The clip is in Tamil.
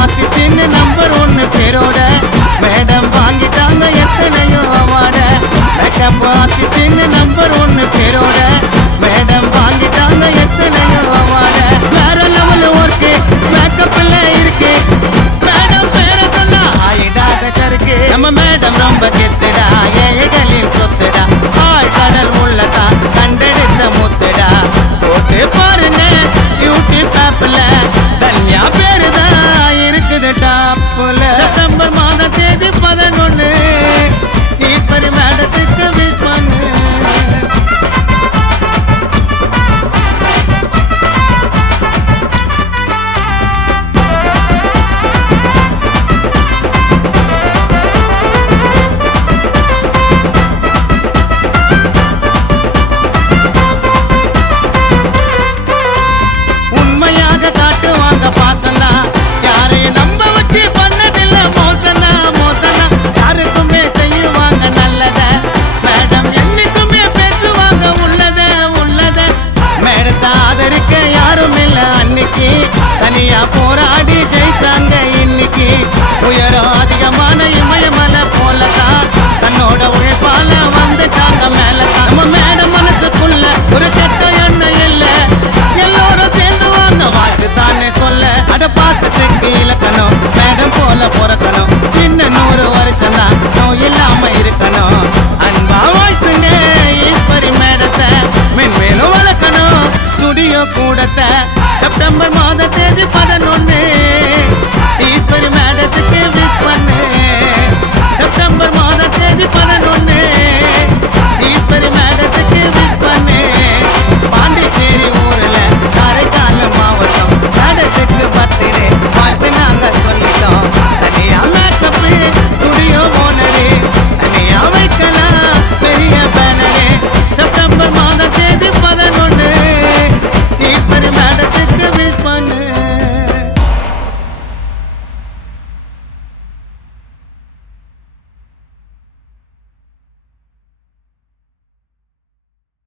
ஆர்டிஸ்ட்னு நம்பர் 1 பேரோட மேடம் வாங்கிட்டாங்க எத்தனையோ அவார்ட. மேக்கப் ஆர்டிஸ்ட்னு நம்பர் 1 பேரோட மேடம் வாங்கிட்டாங்க எத்தனையோ அவார்ட. வேற லெவல் ஒர்க்கு மேக்கப்ல இருக்கு, மேடம் பேர சொன்னா ஆயிடாத சருக்கு. நம்ம மேடம் ரொம்ப கெத்துடா, ஏழைகளின் சொத்துடா, ஆள் கடல் உள்ளதா கண்டெடுத்த முத்துடா. போட்டு பாருங்க யூடியூப் ஆப்ல தன்யா பேருதான் இருக்குது டாப்ல. செப்டம்பர் மாதம் தேதி 11 ஈஸ்வரி மேடத்துக்கு விஷ் பண்ணு. உண்மையாக காட்டுவாங்க பாசனா, யாரையும் நம்ப வச்சு பண்ணதில்ல மோசனா மோசனா. யாருக்குமே செய்வாங்க நல்லத, மேடம் என்னைக்குமே பேசுவாங்க உள்ளத உள்ளத. மேடத்தை ஆதரிக்க யாரும் இல்ல அன்னைக்கு, தனியா போராடி ஜெயிச்சாங்க இன்னைக்கு. உயரம் அதிகமான இமயமலை போலதான் தன்னோட உழைப்பால வந்துட்டாங்க மேலதான். நம்ம மேடம் மனசுக்குள்ள ஒரு கெட்ட எண்ணம் இல்ல, எல்லோரும் சேர்ந்து வாங்க வாழ்த்து தானே சொல்ல. அட பாசத்துக்கு இலக்கணும், மேடம் போல பிறக்கணும், இன்னும் 100 வருஷம் தான் நோய் இல்லாம இருக்கணும். அன்பா வாழ்த்துங்க ஈஸ்வரி மேடத்தை, மென்மேலும் வளர்க்கணும் ஸ்டுடியோ கூடத்தை. செப்டம்பர் மாத தேதி 11